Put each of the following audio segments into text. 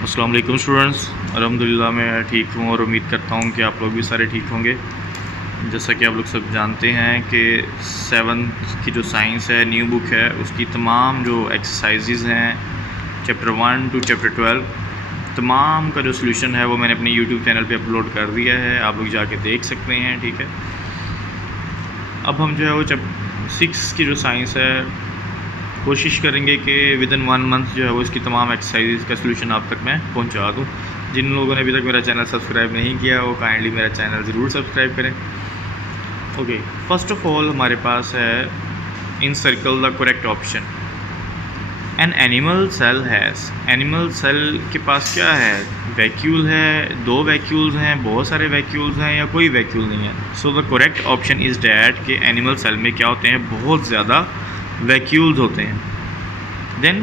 अस्सलाम वालेकुम स्टूडेंट्स। अल्हम्दुलिल्लाह मैं ठीक हूँ और उम्मीद करता हूँ कि आप लोग भी सारे ठीक होंगे। जैसा कि आप लोग सब जानते हैं कि 7th की जो साइंस है न्यू बुक है, उसकी तमाम जो एक्सरसाइजेज़ हैं चैप्टर 1 टू चैप्टर 12 तमाम का जो सॉल्यूशन है वो मैंने अपने यूट्यूब चैनल पे अपलोड कर दिया है, आप लोग जाके देख सकते हैं। ठीक है, अब हम जो है वो चैप्टर 6 की जो साइंस है कोशिश करेंगे कि विद इन 1 मंथ जो है वो इसकी तमाम एक्सरसाइज का सलूशन आप तक मैं पहुंचा दूं। जिन लोगों ने अभी तक मेरा चैनल सब्सक्राइब नहीं किया वो काइंडली मेरा चैनल ज़रूर सब्सक्राइब करें। ओके, फर्स्ट ऑफ ऑल हमारे पास है encircle the correct option. An animal cell has, animal cell के पास क्या है, वैक्यूल है, 2 वैक्यूल्स हैं, बहुत सारे वैक्यूल्स हैं या कोई वैक्यूल नहीं है। So the correct option is that कि एनिमल सेल में क्या होते हैं, बहुत ज़्यादा वैक्यूल्स होते हैं। Then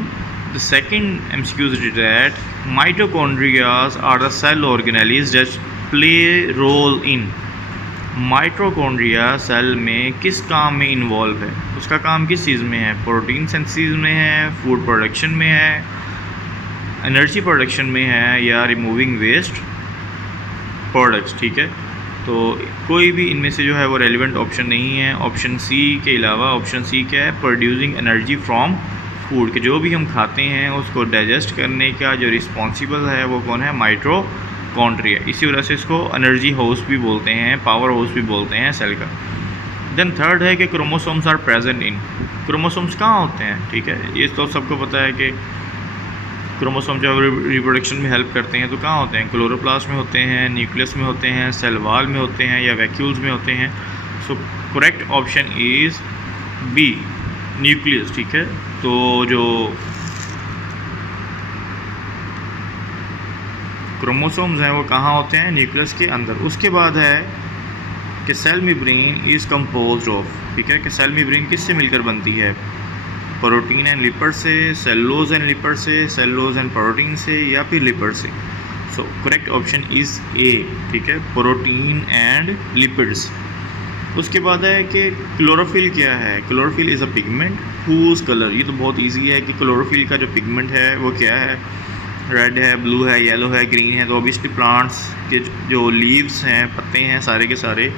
the second MCQ is that mitochondrias are the cell organelles that play role in। Mitochondria cell में किस काम में इन्वॉल्व है, उसका काम किस चीज़ में है, प्रोटीन सिंथेसिस में है, फूड प्रोडक्शन में है, एनर्जी प्रोडक्शन में है या रिमूविंग वेस्ट प्रोडक्ट्स। ठीक है, तो कोई भी इनमें से जो है वो रेलिवेंट ऑप्शन नहीं है। ऑप्शन सी के अलावा ऑप्शन सी क्या है, प्रोड्यूसिंग एनर्जी फ्रॉम फूड, के जो भी हम खाते हैं उसको डाइजेस्ट करने का जो रिस्पॉन्सिबल है वो कौन है, माइटोकॉन्ड्रिया। इसी वजह से इसको एनर्जी हाउस भी बोलते हैं, पावर हाउस भी बोलते हैं सेल का। देन थर्ड है कि chromosomes are present in. Chromosomes कहाँ होते हैं, ठीक है, ये तो सबको पता है कि क्रोमोसोम जब रिप्रोडक्शन में हेल्प करते हैं तो कहाँ होते हैं, क्लोरोप्लास्ट में होते हैं, न्यूक्लियस में होते हैं, सेल वॉल में होते हैं या वैक्यूल्स में होते हैं। So correct option is B, nucleus. ठीक है, तो जो क्रोमोसोम्स हैं वो कहाँ होते हैं, न्यूक्लियस के अंदर। उसके बाद है कि cell membrane is composed of. ठीक है, कि सेल मेम्ब्रेन किससे मिलकर बनती है, प्रोटीन एंड लिपिड से, सेलुलोज एंड लिपिड से, सेलुलोज एंड प्रोटीन से या फिर लिपिड से। So correct option is A. ठीक है, प्रोटीन एंड लिपिड्स। उसके बाद है कि क्लोरोफिल क्या है, chlorophyll is a pigment whose colour, ये तो बहुत इजी है कि क्लोरोफिल का जो पिगमेंट है वो क्या है, रेड है, ब्लू है, येलो है, ग्रीन है। तो ऑब्वियसली प्लांट्स के जो लीव्स हैं, पत्ते हैं, सारे के सारे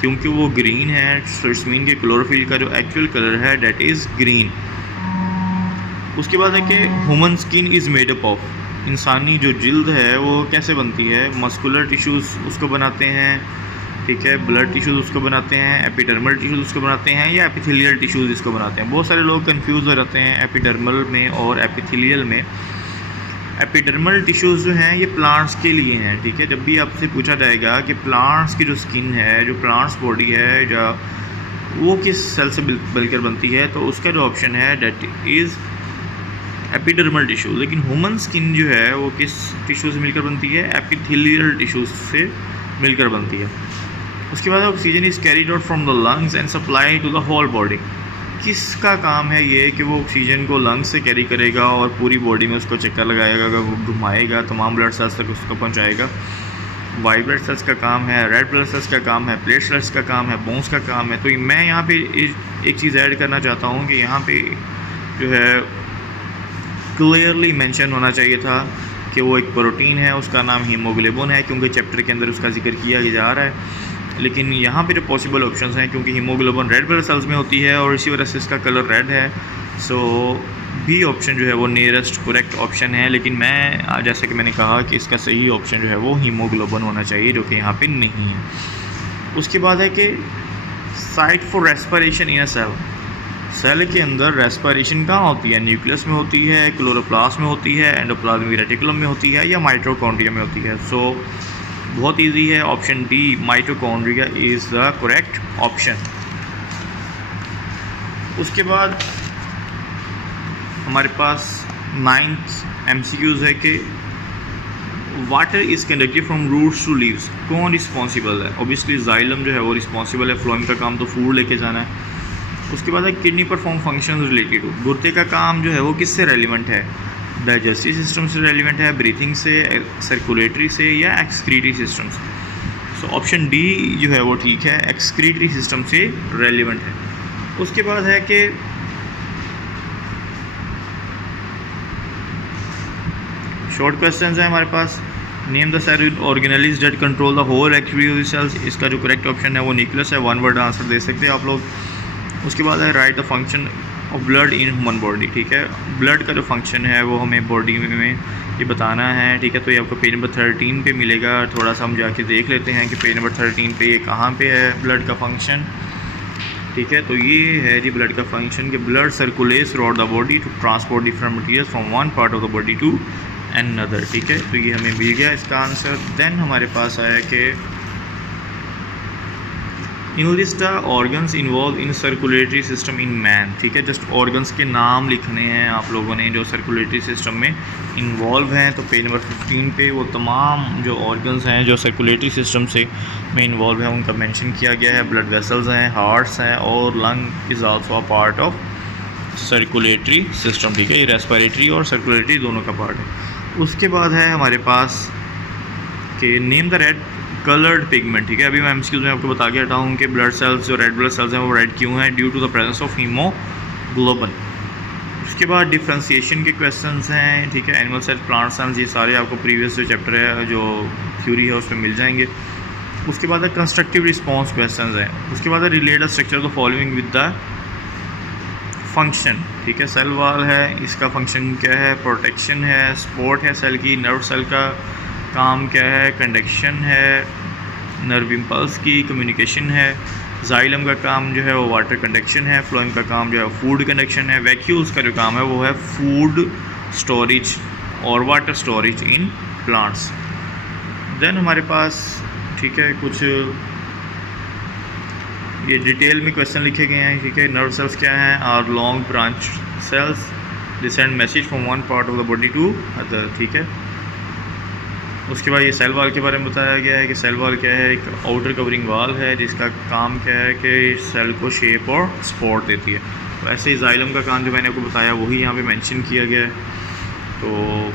क्योंकि वो ग्रीन है, सो इट्स मीन कि क्लोरोफिल का जो एक्चुअल कलर है डेट इज़ ग्रीन। उसके बाद है कि human skin is made up of, इंसानी जो जिल्द है वो कैसे बनती है, मस्कुलर टिश्यूज़ उसको बनाते हैं, ठीक है, ब्लड टिश्यूज़ उसको बनाते हैं, एपिडर्मल टिश्यूज़ उसको बनाते हैं या एपिथेलियल टिश्यूज़ इसको बनाते हैं। बहुत सारे लोग कंफ्यूज हो जाते हैं एपिडर्मल में और एपिथेलियल में। एपिडर्मल टिश्यूज़ जो हैं ये प्लांट्स के लिए हैं। ठीक है, जब भी आपसे पूछा जाएगा कि प्लांट्स की जो स्किन है, जो प्लांट्स बॉडी है, या वो किस सेल से मिलकर बनती है, तो उसका जो ऑप्शन है डेट इज़ एपिडर्मल टिश्यू। लेकिन ह्यूमन स्किन जो है वो किस टिश्यू से मिलकर बनती है, एपिथेलियल टिश्यूज से मिलकर बनती है। उसके बाद oxygen is carried out from the lungs and supply to the whole body. किसका काम है ये कि वो ऑक्सीजन को लंग्स से कैरी करेगा और पूरी बॉडी में उसको चक्कर लगाएगा, घुमाएगा, तमाम ब्लड सेल्स तक उसको पहुंचाएगा। वाइट ब्लड सेल्स का काम है, रेड ब्लड सेल्स का काम है, प्लेट सेल्स का काम है, बोन्स का काम है। तो मैं यहाँ पे एक चीज़ ऐड करना चाहता हूँ कि यहाँ पे जो है क्लियरली मेंशन होना चाहिए था कि वो एक प्रोटीन है, उसका नाम हीमोग्लोबिन है, क्योंकि चैप्टर के अंदर उसका जिक्र किया जा रहा है। लेकिन यहाँ पे जो पॉसिबल ऑप्शंस हैं, क्योंकि हीमोग्लोबिन रेड ब्लड सेल्स में होती है और इसी वजह से इसका कलर रेड है, सो बी ऑप्शन जो है वो नियरेस्ट करेक्ट ऑप्शन है। लेकिन मैं जैसे कि मैंने कहा कि इसका सही ऑप्शन जो है वो हीमोग्लोबिन होना चाहिए, जो कि यहाँ पे नहीं है। उसके बाद है कि site for respiration in a cell, cell के अंदर रेस्पिरेशन कहाँ होती है, न्यूक्लियस में होती है, क्लोरोप्लास्ट में होती है, एंडोप्लाज्मिक रेटिकुलम में होती है या माइटोकॉन्ड्रिया में होती है। सो बहुत इजी है, option D mitochondria is the correct option. उसके बाद हमारे पास 9th MCQs है कि water is conducted from roots to leaves, कौन रिस्पॉन्सिबल है। ऑब्वियसली जाइलम जो है वो रिस्पॉन्सिबल है, फ्लोएम का काम तो फूड लेके जाना है। उसके बाद है किडनी परफॉर्म फंक्शन रिलेटेड, गुर्दे का काम जो है वो किससे रेलिवेंट है, डाइजेस्टिव सिस्टम से रेलिवेंट है, ब्रीथिंग से, सर्कुलेटरी से या एक्सक्रीटरी सिस्टम से। सो ऑप्शन डी जो है वो ठीक है, एक्सक्रीटरी सिस्टम से रेलिवेंट है। उसके बाद है कि शॉर्ट क्वेश्चन है हमारे पास। Name the cell organelles that control the whole activity of the cells. इसका जो करेक्ट ऑप्शन है वो न्यूक्लियस है। 1 वर्ड आंसर दे सकते हैं आप लोग। उसके बाद है right the function of blood in human body. ठीक है, ब्लड का जो फंक्शन है वो हमें बॉडी में ये बताना है। ठीक है, तो ये आपको पेज नंबर 13 पे मिलेगा। थोड़ा सा हम जाके देख लेते हैं कि पेज नंबर 13 पे ये कहाँ पे है ब्लड का फंक्शन। ठीक है, तो ये है जी ब्लड का फंक्शन कि blood circulates throughout the body to transport different material from one part of the body to another. ठीक है, तो ये हमें मिल गया इसका आंसर। देन हमारे पास आया कि enlist organs involve in circulatory system in man. ठीक है, जस्ट ऑर्गन्स के नाम लिखने हैं आप लोगों ने जो सर्कुलेटरी सिस्टम में इन्वॉल्व हैं। तो पेज नंबर 15 पे वो तमाम जो ऑर्गन्स हैं जो सर्कुलेटरी सिस्टम से में इन्वॉल्व हैं उनका मेंशन किया गया है। ब्लड वेसल्स हैं, हार्ट्स हैं और lung is also a part of circulatory system. ठीक है, ये रेस्पिरेटरी और सर्कुलेटरी दोनों का पार्ट है। उसके बाद है हमारे पास कि name the red coloured pigment. ठीक है, अभी मैं एमसीक्यूज़ में आपको बता के हटा हूँ कि ब्लड सेल्स जो रेड ब्लड सेल्स हैं वो रेड क्यों हैं, due to the presence of haemoglobin. उसके बाद डिफ्रेंशिएशन के क्वेश्चंस हैं। ठीक है, एनिमल सेल्स, प्लांट सेल्स, ये सारे आपको प्रीवियस जो चैप्टर है जो थ्योरी है उसमें मिल जाएंगे। उसके बाद कंस्ट्रक्टिव रिस्पॉन्स क्वेश्चंस हैं। उसके बाद relate the structure of the following with the function. ठीक है, सेल वॉल है, इसका फंक्शन क्या है, प्रोटेक्शन है, सपोर्ट है सेल की, नर्व सेल का काम क्या है, कंडक्शन है, नर्व इम्पल्स की, कम्युनिकेशन है, जाइलम का काम जो है वो वाटर कंडक्शन है, फ्लोएम का काम जो है फूड कंडक्शन है, वैक्यूल्स का जो काम है वो है फूड स्टोरेज और water storage in plants. Then हमारे पास ठीक है कुछ ये डिटेल में क्वेश्चन लिखे गए हैं। ठीक है, नर्व सेल्स क्या हैं, are long branch cells they send message from one part of the body to other. ठीक है, उसके बाद ये सेल वॉल के बारे में बताया गया है कि सेल वॉल क्या है, एक आउटर कवरिंग वॉल है जिसका काम क्या है कि सेल को शेप और सपोर्ट देती है। तो ऐसे ही जाइलम का काम जो मैंने आपको बताया वही यहाँ पे मेंशन किया गया है। तो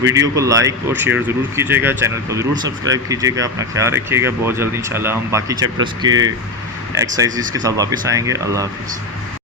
वीडियो को लाइक और शेयर ज़रूर कीजिएगा, चैनल को ज़रूर सब्सक्राइब कीजिएगा, अपना ख्याल रखिएगा। बहुत जल्दी इंशाल्लाह हम बाकी चैप्टर्स के एक्सरसाइजेस के साथ वापस आएंगे। अल्लाह हाफिज़।